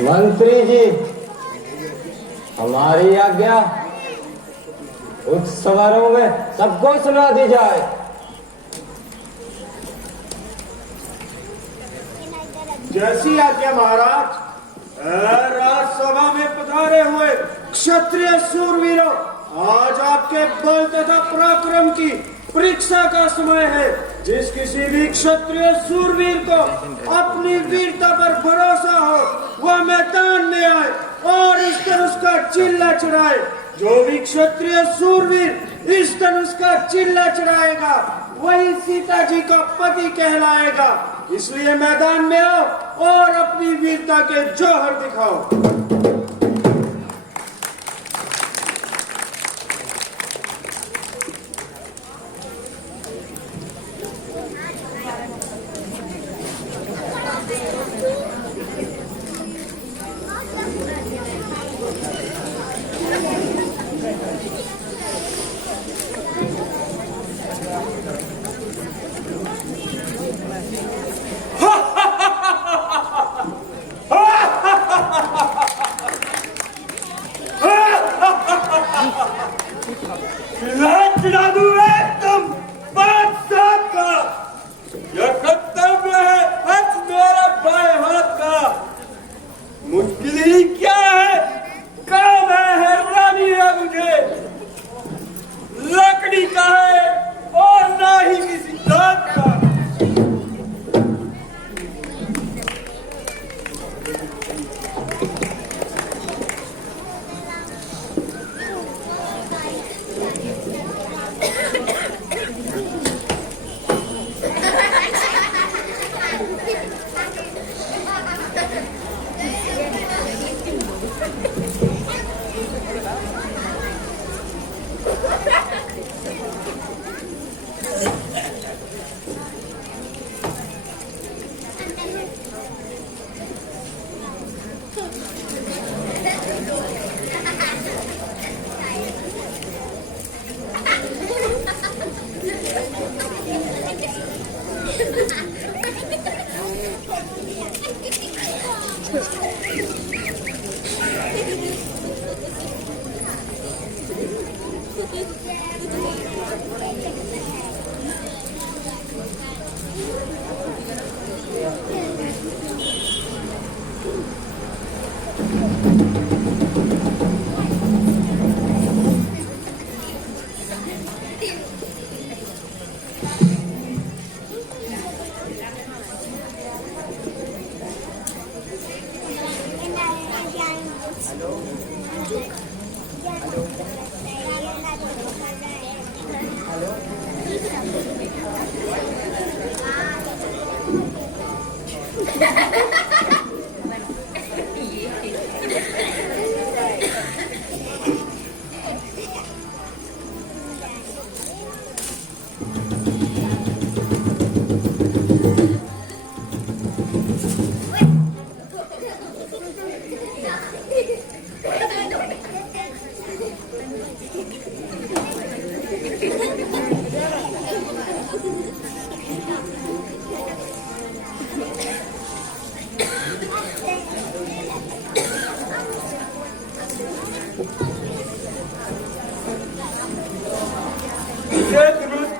मंत्री जी, हमारी आज्ञा उच्च समारोह में सबको सुना दी जाए। जैसी आज्ञा महाराज। राजसभा में पधारे हुए क्षत्रिय सूरवीरों, आज आपके बल तथा पराक्रम की परीक्षा का समय है। जिस किसी भी क्षत्रिय सूरवीर को अपनी वीरता पर भरोसा हो, वह मैदान में आए और इस धनुष का चिल्ला चढ़ाए। जो भी क्षत्रिय सूरवीर इस धनुष का चिल्ला चढ़ाएगा, वही सीता जी का पति कहलाएगा। इसलिए मैदान में आओ और अपनी वीरता के जौहर दिखाओ।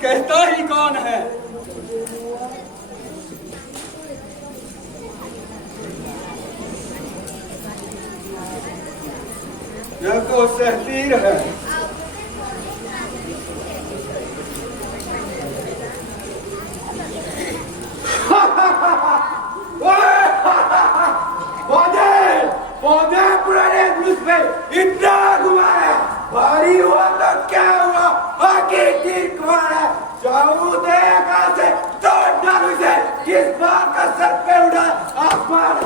कहता ही कौन है? यह तो सहतीर है। पौधे पुराने ब्रूस पे इतना घुमाया, भारी हुआ तो क्या हुआ, आगे तीर घुमाया, चाहूं तो आकाश से तोड़ डालू से किस बार का सर पे उड़ा आसमान।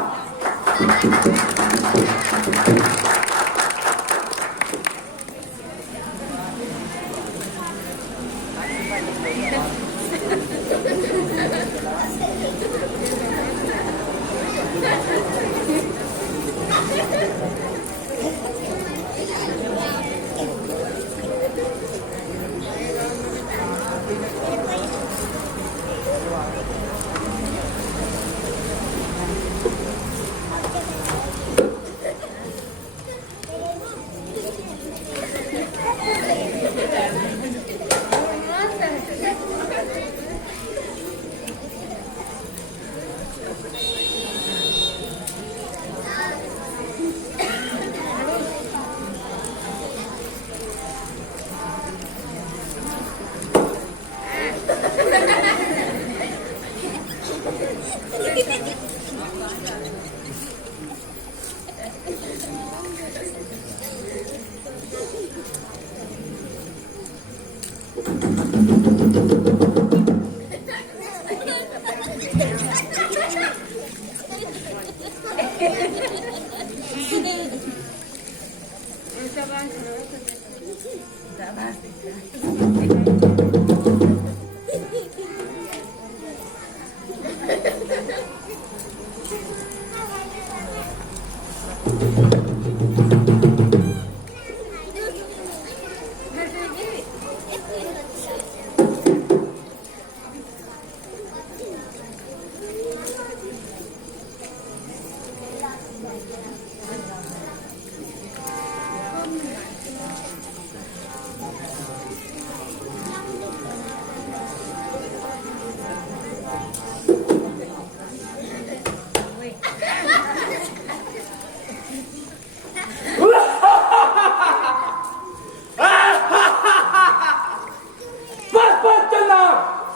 बस बस चलना,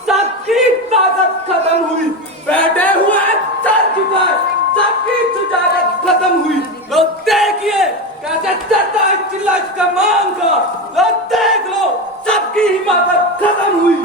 सबकी ताकत खत्म हुई, बैठे हुए चल चुका है, सबकी ताकत खत्म हुई। लो देखिए कैसे चलता है चिल्ला इसका मान का, लो देख लो सबकी हिम्मत खत्म हुई।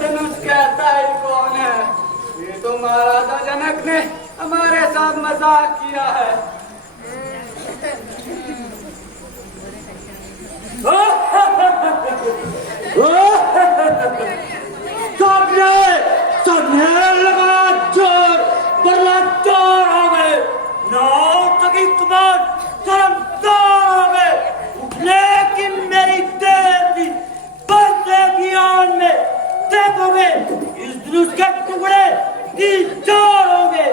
धनुष कहता ही कौन है? ये तो महाराजा जनक ने हमारे साथ मजाक किया है। सबने लगा जोर, वरना चोर हो गए, नाव तकी कमान शर्मसार हो गए, उठने की मेरी देर थी, बदले की आन में देखोगे इस धनुष के टुकड़े तीन चार होंगे।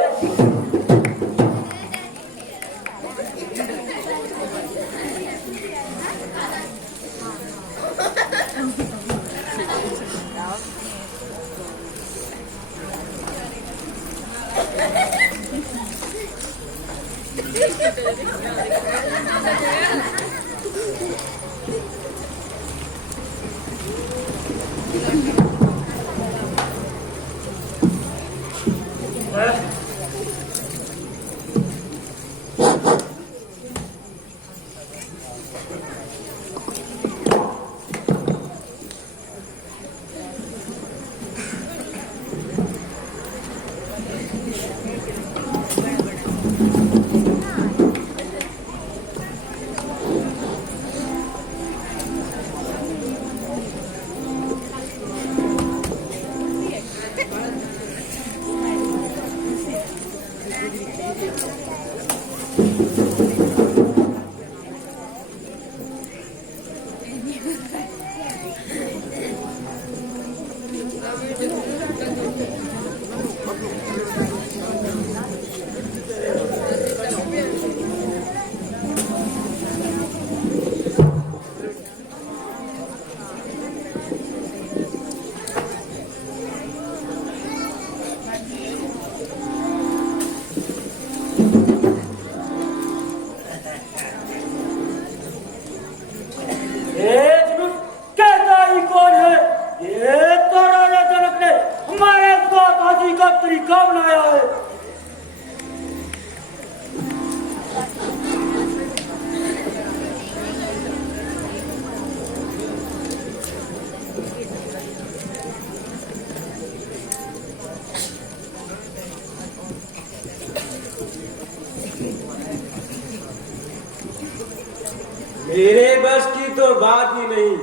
मेरे बस की तो बात ही नहीं।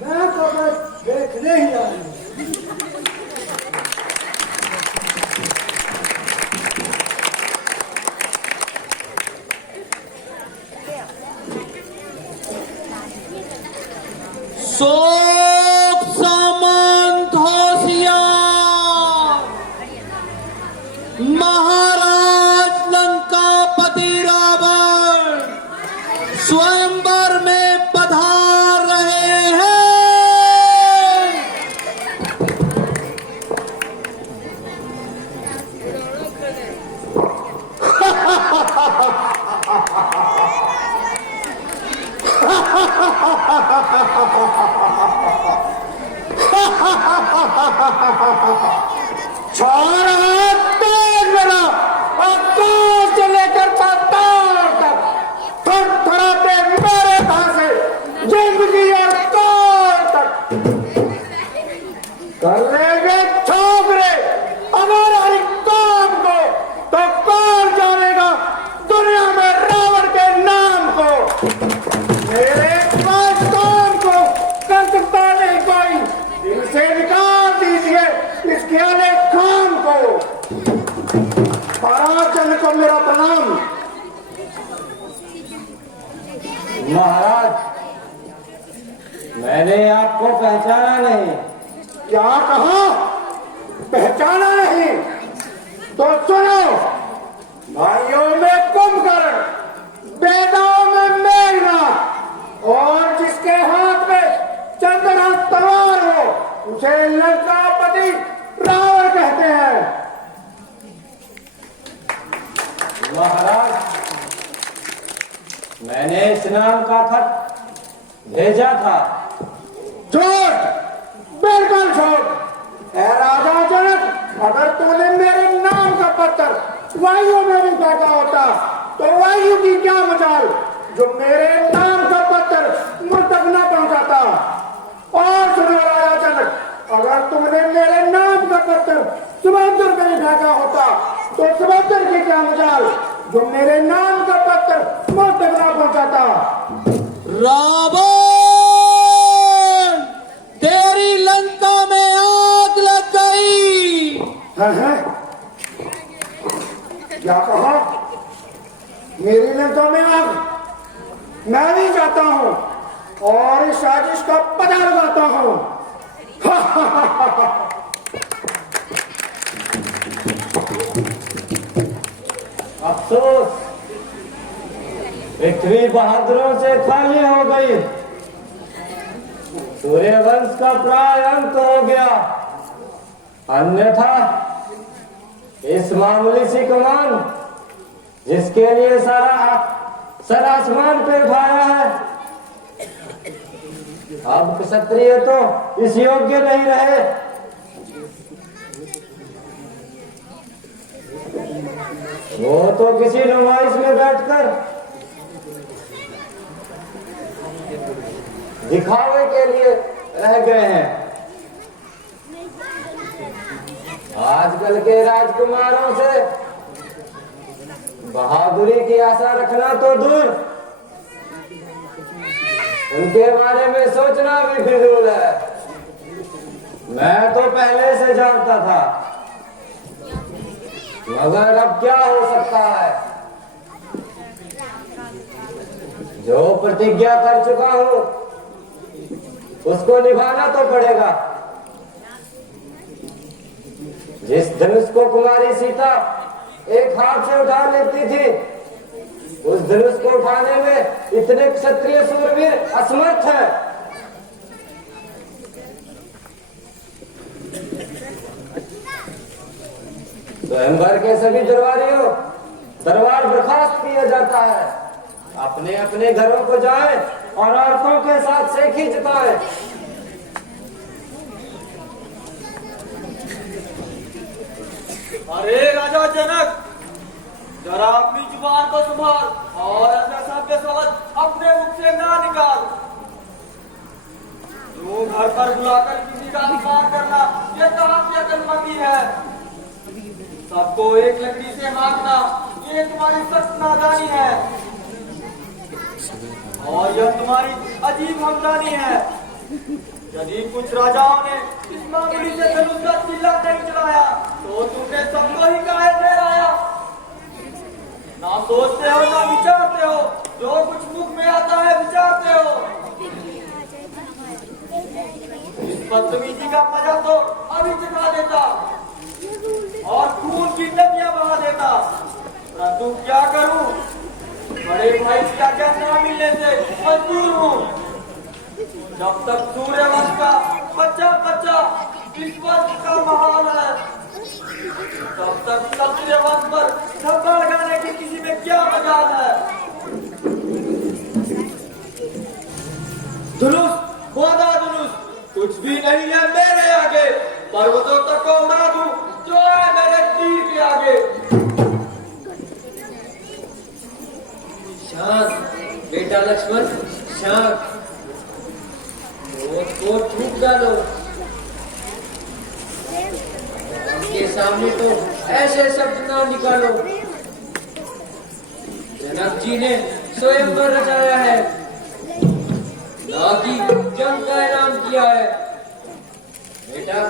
मैं तो बस देखने ही आया हूं। शोक सामंत होशियार, महाराज लंकापति रावण स्वयंवर में पधार रहे हैं। चार हाथ तेज मेरा आकाश से लेकर पाताल तक थरथराते मेरे भाषे जिंदगी और काल तक कर लेंगे छोकरे हमारे हर काम को, तो कौन जानेगा दुनिया में रावण के नाम को। मेरे पास काम को कर सकता नहीं कोई, दिल से निकाल दीजिए इस ख्याले काम को। पराजन को मेरा प्रणाम। महाराज, मैंने आपको पहचाना नहीं। क्या कहा? पहचाना नहीं? तो सुनो, भाइयों में कुंभकर्ण, वेदों में मेघनाथ, और जिसके हाथ में चंद्रहास तलवार हो उसे लंकापति रावण कहते हैं। महाराज, मैंने इस नाम का खत भेजा था। झूठ, बिल्कुल झूठ। ऐ राजा जनक, अगर तूने मेरे नाम का पत्थर वायु में भी फेंका होता तो वायु की क्या मजाल जो मेरे नाम का पत्थर मुझ तक न पहुंचाता। और सुनो राजा जनक, अगर तुमने मेरे नाम का पत्थर समुद्र में भी फेंका होता तो समुद्र की क्या मजाल जो मेरे नाम का पत्थर मुझ तक न पहुंचाता। रावण, तेरी लंका में आग लग गई। है? क्या कहा? मेरी लंका में आग? मैं भी जाता हूं और इस साजिश का पता लगाता हूं। अफसोस, पृथ्वी बहादुरों से खाली हो गई। सूर्यवंश का प्राय अंत हो गया। अन्यथा इस मामूली सी कमान जिसके लिए सर आसमान पे उठाया है, अब क्षत्रिय तो इस योग्य नहीं रहे। वो तो किसी नुमाइश में बैठकर दिखावे के लिए रह गए हैं। आजकल के राजकुमारों से बहादुरी की आशा रखना तो दूर, उनके बारे में सोचना भी फिजूल है। मैं तो पहले से जानता था, मगर अब क्या हो सकता है। जो प्रतिज्ञा कर चुका हूं उसको निभाना तो पड़ेगा। जिस धनुष को कुमारी सीता एक हाथ से उठा लेती थी, उस धनुष को उठाने में इतने क्षत्रिय सूरवीर असमर्थ हैं। स्वयंवर के सभी दरबारियों, दरबार बर्खास्त किया जाता है। अपने अपने घरों को जाएं और औरतों के साथ सेखी जताएं। अरे राजा जनक, जरा अपनी जुबान को संभाल और ऐसा शब्द शब्द अपने मुख से ना निकाल। तू घर पर बुलाकर किसी का अपमान करना ये कहाँ की अकलमंदी है। सबको एक लकड़ी से मारना ये तुम्हारी सख्त नादानी है और यह तुम्हारी अजीब हमदर्दी है। यदि कुछ राजाओं ने इस मामूली से धनुष का चिल्ला नहीं चलाया तो तुमने सबको ही काहे ठहराया। ना सोचते हो ना विचारते हो, जो कुछ मुख में आता है विचारते हो। इस बदतमीजी का मजा तो अभी चखा देता और खून की नदियां बहा देता, परंतु क्या करूं, बड़े भाई की आज्ञा न मिलने से मजबूर हूं। जब तक सूर्यवंश का बच्चा बच्चा इस वंश का महान है तब तक सूर्यवंश पर धब्बा लगाने की किसी में क्या मजाल है। धनुष वादा धनुष कुछ भी नहीं है मेरे आगे, पर्वतों तक को उड़ा दूं जो है मेरे तीर के आगे। शांत बेटा लक्ष्मण शांत, को थूक डालो। उनके सामने तो ऐसे शब्द ना निकालो। जनक जी ने स्वयंवर रचाया है, ना कि जंग का ऐलान किया है। बेटा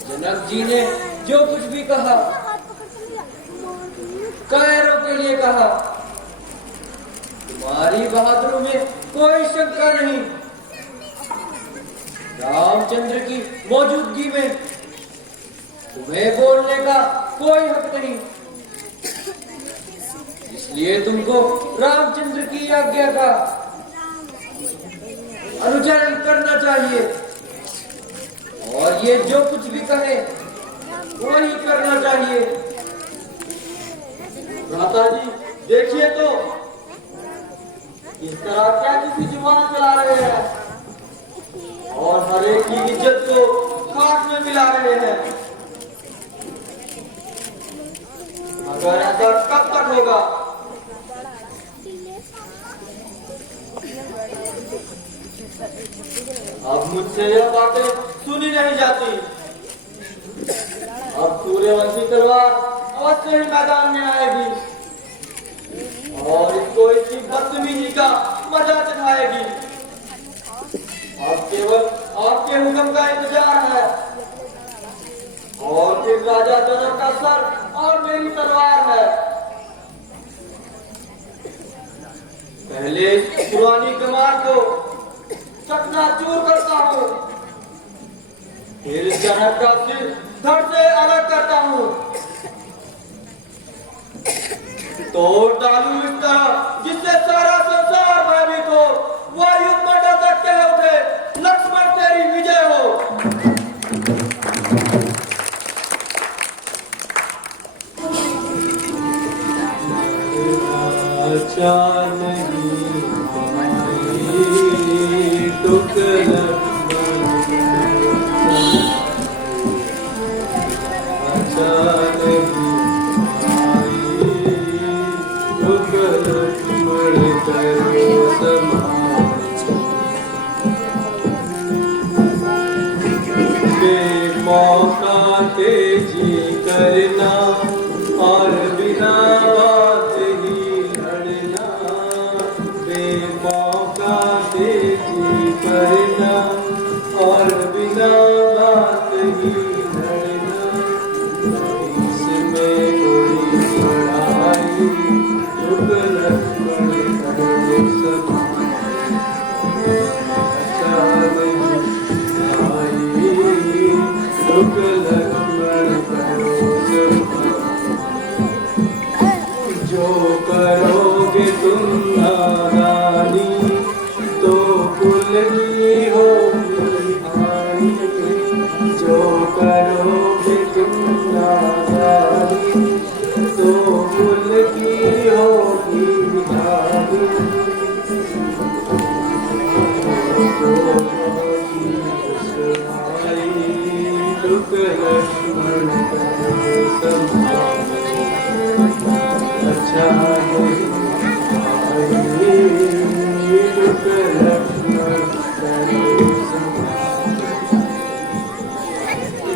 जनक जी ने जो कुछ भी कहा कायरों के लिए कहा। तुम्हारी बहादुरी में कोई शंका नहीं। रामचंद्र की मौजूदगी में तुम्हें बोलने का कोई हक नहीं, इसलिए तुमको रामचंद्र की आज्ञा का अनुसरण करना चाहिए और ये जो कुछ भी कहे वही करना चाहिए। भ्राता जी देखिए तो इस तरह क्या किसी जुबान चला रहे हैं और हर एक की इज्जत को खाक में मिला रहे हैं। अगर ऐसा कब तक होगा? अब मुझसे यह बातें सुनी नहीं जाती। अब सूर्यवंशी तलवार अवश्य ही मैदान में आएगी और इसको इसकी बदतमीजी का मजा चखाएगी। अब केवल आपके हुक्म का इंतजार है और फिर राजा जनक का सर और मेरी तलवार है। पहले पुरानी कमान को चकनाचूर करता हूँ, फिर जनक का सिर धड़ से अलग करता हूँ, तोड़ डालू इस तरह जिससे सारा संसार भयभीत हो। वह युद्ध मंडल तक कह उठे लक्ष्मण तेरी विजय हो। मौका तेजी करना और बिना बात ही लड़ना, बेमौका तेजी करना और बिना बात ही लड़ना, इसमें कोई लड़ाई युग लक्ष्मण करो समाई। युग लक्ष्मण करो जो करोगे तुम नादानी तो कुल की होगी हानि। जो करोगे तुम नादानी तो कुल की होगी हानि। लक्ष्मण करो समाई।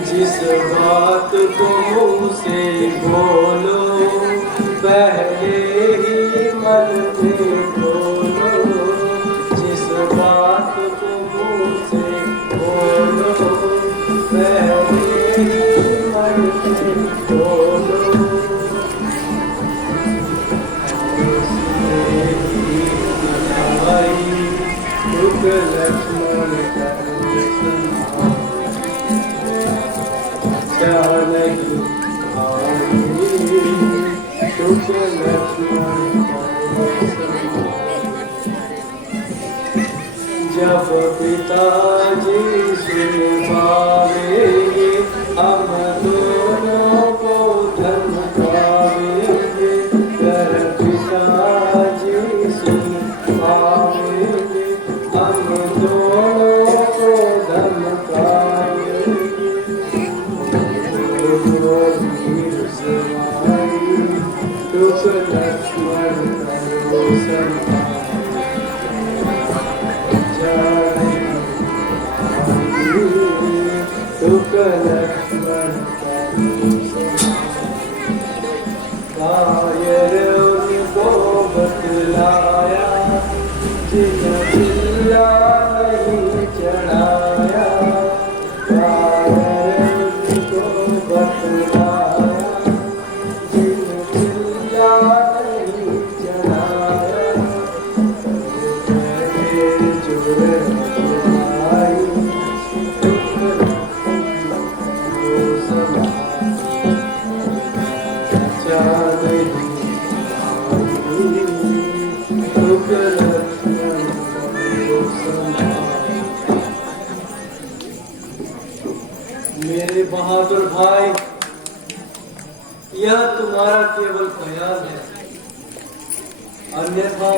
जिस बात को मुँह से बोलो पहले ही मन में बोलो, जिस बात को मुँह से बोलो पहले ही मन में बोलो। दुख लक्ष्मण क्या नहीं आई, दुख लक्ष्मण जब पिताजी सुन पावेंगे हम दोनों को धन पावेंगे। जब पिताजी सुन पावेंगे हम दोनों को धन पावेंगे। वीर समाई दुख लक्ष्मण करो समाई, दुख लक्ष्मण कायर उनको बतलाया, जिन चिल्ला नहीं चढ़ाया। कायर उनको बतलाया, जिन चिल्ला नहीं चढ़ाया। मेरे बहादुर भाई, यह तुम्हारा केवल ख्याल है, अन्यथा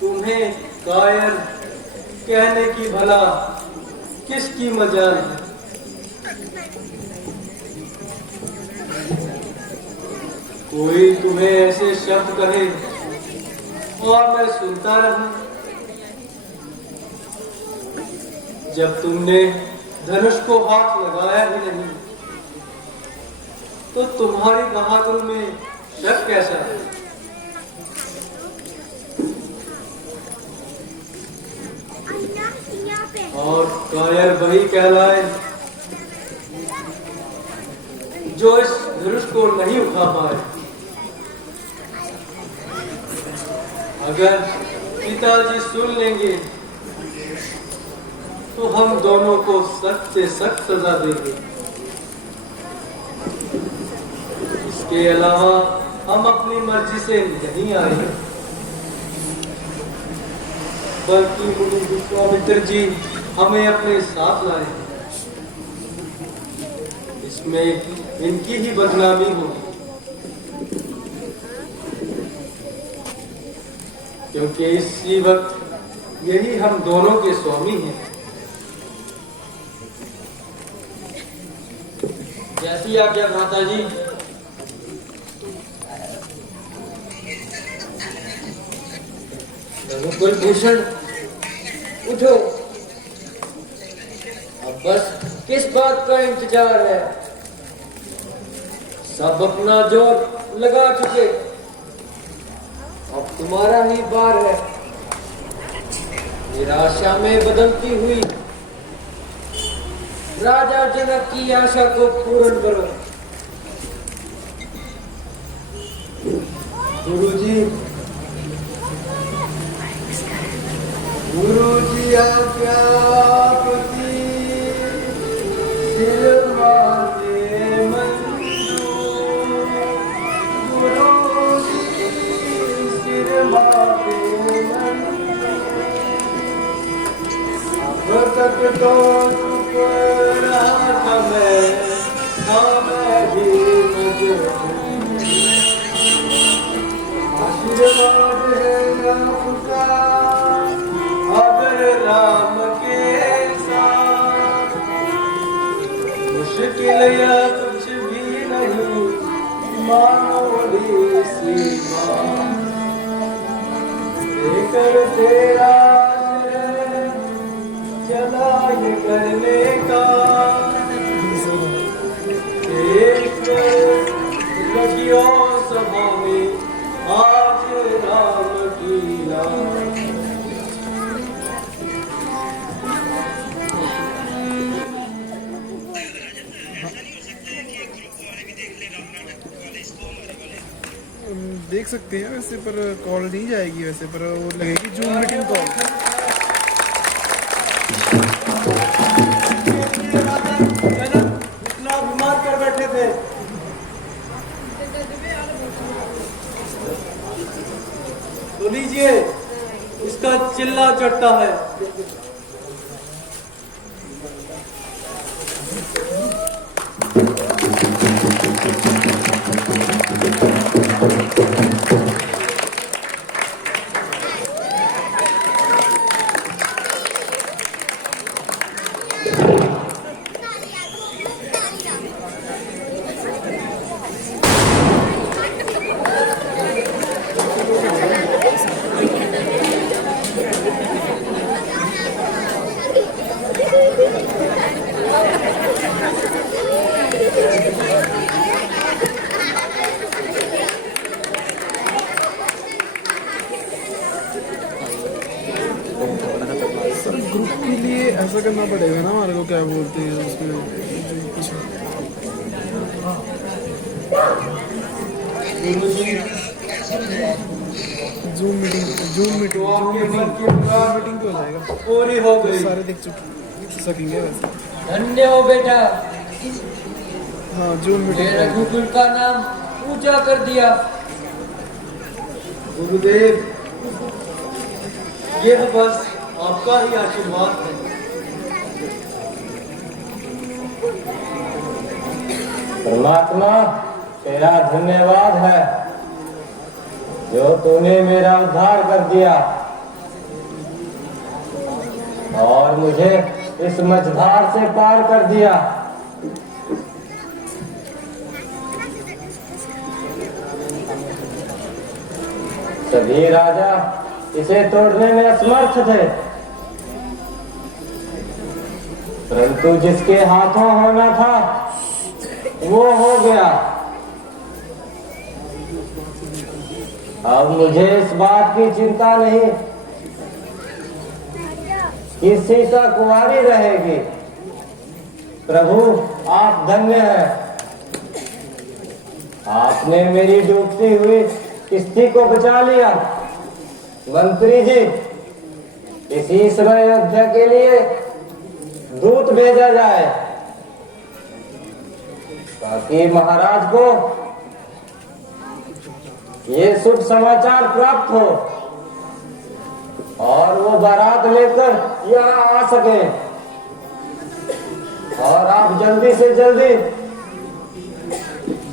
तुम्हें कायर कहने की भला किसकी मजाल है। कोई तुम्हें ऐसे शब्द कहे और मैं सुनता रहूं। जब तुमने धनुष को हाथ लगाया ही नहीं तो तुम्हारी बहादुरी में शक कैसा है। और कायर वही कहलाए जो इस धनुष को नहीं उठा पाए। अगर पिताजी सुन लेंगे तो हम दोनों को सख्त से सख्त सजा देंगे। इसके अलावा हम अपनी मर्जी से नहीं आए, बल्कि मुनि विश्वामित्र जी हमें अपने साथ लाए। इसमें इनकी ही बदनामी होगी, क्योंकि इसी वक्त यही हम दोनों के स्वामी हैं। जैसी आज्ञा माता जी। कुलभूषण उठो, अब बस किस बात का इंतजार है। सब अपना जोर लगा चुके, अब तुम्हारा ही बार है। निराशा में बदलती हुई राजा जनक की आशा को पूर्ण करो। गुरुजी, गुरुजी आज्ञा प्रति सिर माथे मंजूर। गुरुजी सिर माथे मंजूर। अब तक तो चुप रहा था मैं भी मजबूर। आशीर्वाद है आपका अगर राम के साथ, मुश्किल या कुछ भी नहीं मानोली सीमा लेकर तेरा चला ये करने का एक लगियो सभा में आज राम की लाज। देख सकते हैं वैसे, पर कॉल नहीं जाएगी वैसे, पर वो लगेगी जूम मीटिंग कॉल। इतना बीमार कर बैठे थे, तो लीजिए इसका चिल्ला चढ़ता है। ग्रुप के लिए ऐसा करना पड़ेगा ना हमारे को, क्या बोलते हैं उसमें कुछ जूम मीटिंग पे हो जाएगा। पूरी हो गई। सारे देख सकेंगे वैसे। धन्य हो बेटा, हाँ जूम मेरे मीटिंग। रघुकुल का नाम ऊंचा कर दिया। गुरुदेव, यह बस आपका ही आशीर्वाद है। परमात्मा तेरा धन्यवाद है जो तूने मेरा उद्धार कर दिया और मुझे इस मझधार से पार कर दिया। सभी राजा इसे तोड़ने में असमर्थ थे, परंतु जिसके हाथों होना था वो हो गया। अब मुझे इस बात की चिंता नहीं कि सीता कुंवारी रहेगी। प्रभु आप धन्य हैं, आपने मेरी डूबती हुई किश्ती को बचा लिया। मंत्री जी, इसी समय अयोध्या के लिए दूत भेजा जाए ताकि महाराज को ये शुभ समाचार प्राप्त हो और वो बारात लेकर यहाँ आ सके और आप जल्दी से जल्दी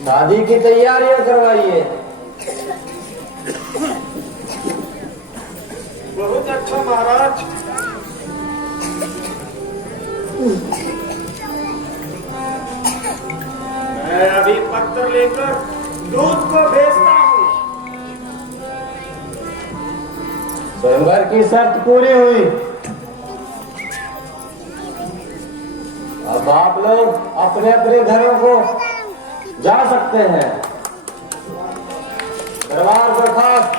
शादी की तैयारियां करवाइए। बहुत अच्छा महाराज। मैं अभी पत्र लेकर दूत को भेजता हूँ। स्वयंवर की शर्त पूरी हुई। अब आप लोग अपने अपने घरों को जा सकते हैं। दरबार बर्खास्त।